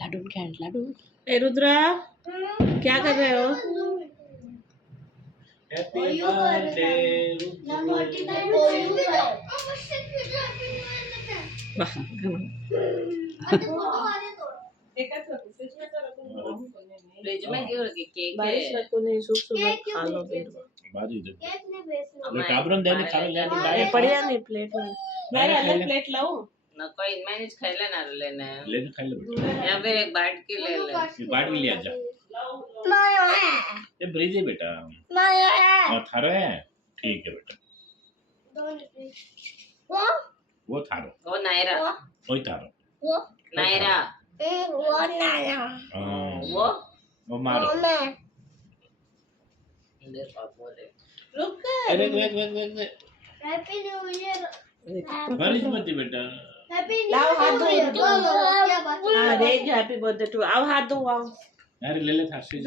लाडू canned लाडू। ए रुद्रा क्या कर रहे हो? हैप्पी बर्थडे फ्रिज में क्यों रखी केक बारिश रखो नहीं सूख सुबह खा लो फिर बाजू दे मैं काबरन देने खा ले ये बढ़िया नहीं प्लेट में मैं अलग प्लेट लाऊं ना कोई मैनेज खाई लेना लेना है लेने खा ले बेटा या फिर एक बाइट के ले ले ये बाट भी ले आजा ये ब्रिज है बेटा और थारो है ठीक है बेटा वो थारो वो नायरा वही थारो नायरा हाँ, वो मारो इधर पाप बोले रुक अरे वेट हैप्पी न्यू ईयर बारिश मत बेटा हैप्पी लाओ हाथ न्यू धो ईयर क्या बात हाँ देख हैप्पी बर्थडे टू आओ हाथ धो आओ अरे ले ले थार से